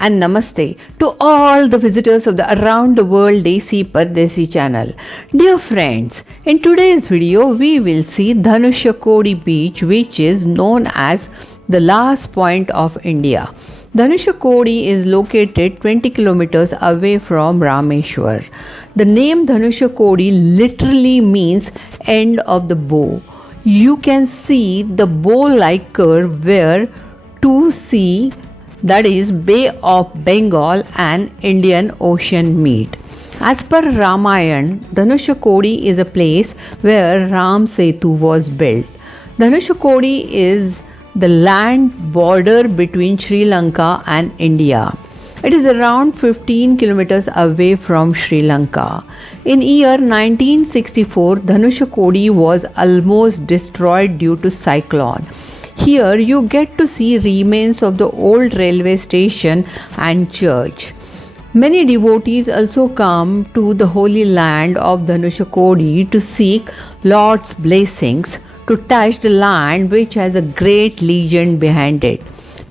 and namaste to all the visitors of the Around the World Desi-Pardesi channel. Dear friends, in today's video we will see Dhanushyakodi beach, which is known as the last point of India. Dhanushyakodi is located 20 kilometers away from Rameshwar. The name Dhanushyakodi literally means end of the bow. You can see the bow-like curve where two sea, that is Bay of Bengal and Indian Ocean meet. As per Ramayana, Dhanushyakodi is a place where Ram Setu was built. Dhanushyakodi is the land border between Sri Lanka and India. It is around 15 kilometers away from Sri Lanka. In year 1964, Dhanushyakodi was almost destroyed due to cyclone. Here you get to see remains of the old railway station and church. Many devotees also come to the holy land of Dhanushyakodi to seek Lord's blessings to touch the land which has a great legend behind it.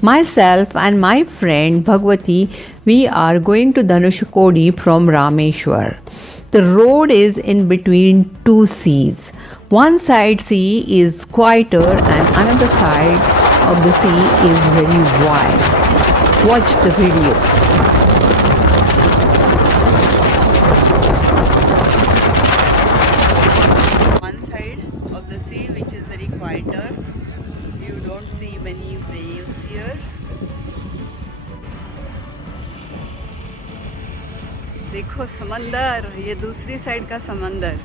Myself and my friend Bhagwati, we are going to Dhanushyakodi from Rameshwar. The road is in between two seas. One side sea is quieter and another side of the sea is very wide. Watch the video. One side of the sea which is very quieter. You don't see many waves here. देखो समंदर, ये दूसरी side का समंदर.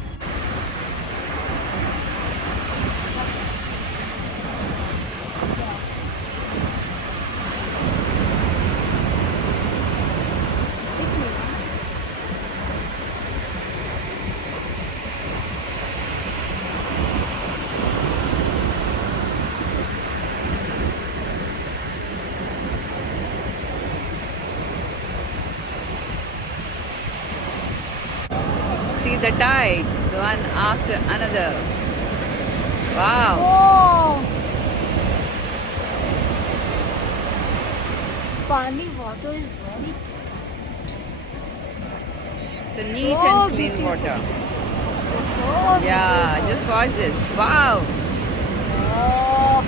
See the tides, one after another. Wow. Oh. Pani water is very It's a neat and clean water. Yeah, just watch this. Wow. Oh.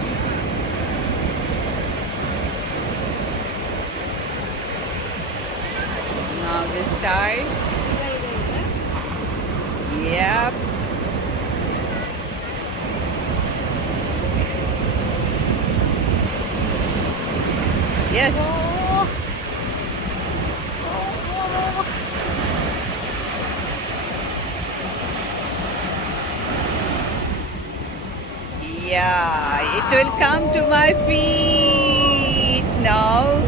Now this tide. Yep. Yes. Oh. Yeah, it will come to my feet now.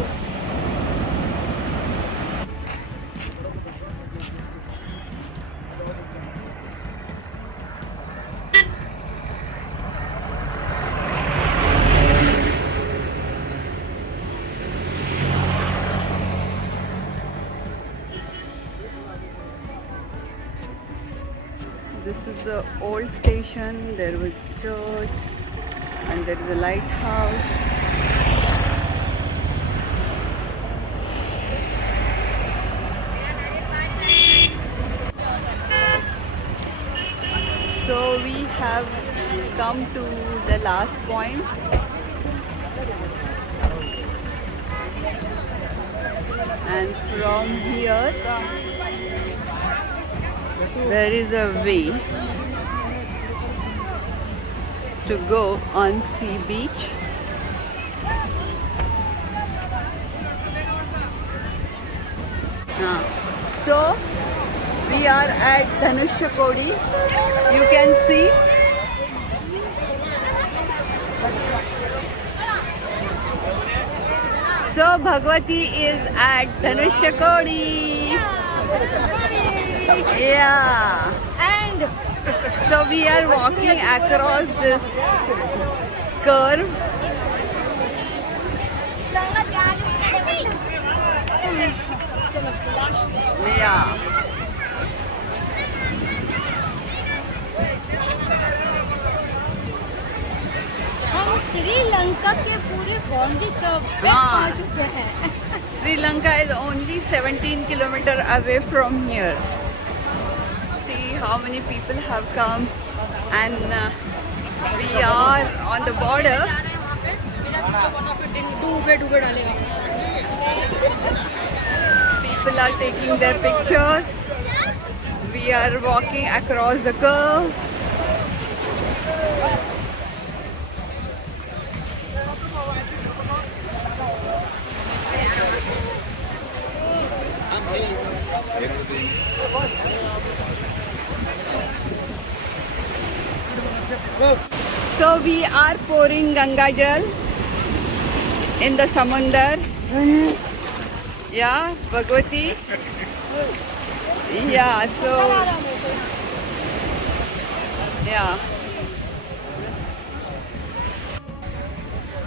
This is the old station, there was church and there is a lighthouse. So we have come to the last point. And from here there is a way to go on sea beach. So we are at Dhanushyakodi. You can see. So Bhagwati is at Dhanushyakodi. Yeah. And So we are walking across this curve. Yeah. हम श्रीलंका के पूरे boundary पे हाँ। पहुंच चुके हैं. Sri Lanka is only 17 kilometers away from here. See how many people have come, and we are on the border. People are taking their pictures. We are walking across the curve. So we are pouring Ganga Jal in the Samundar. Yeah, Bhagwati. Yeah, so yeah.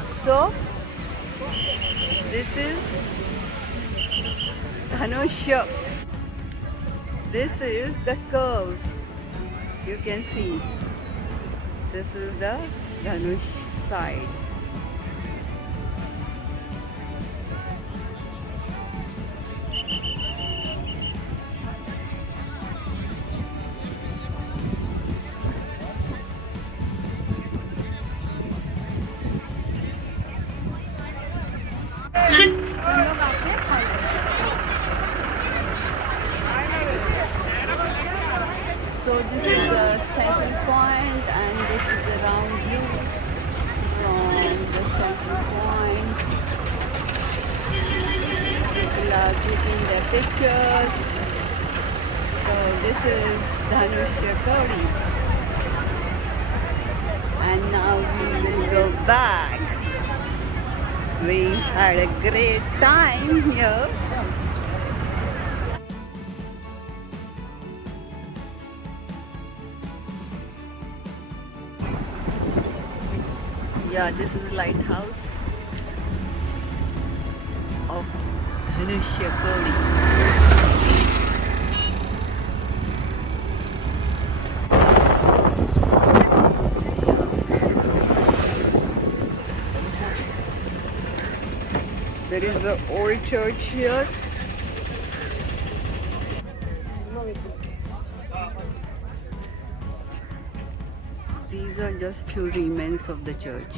So this is Dhanushya. This is the curve. You can see. This is the Dhanush side. So this is the central point, and this is the round view from the central point. People are taking their pictures. So this is Dhanushyakodi, and now we will go back. We had a great time here. Yeah, this is the lighthouse of Dhanushyakodi. There is an old church here. These are just few remains of the church.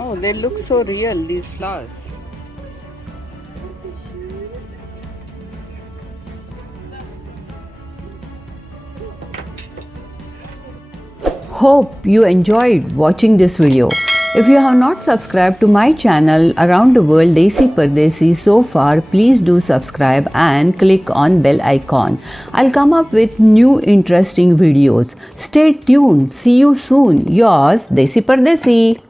Oh, they look so real, these flowers. Hope you enjoyed watching this video. If you have not subscribed to my channel Around the World Desi-Pardesi so far, please do subscribe and click on bell icon. I'll come up with new interesting videos. Stay tuned. See you soon. Yours Desi-Pardesi.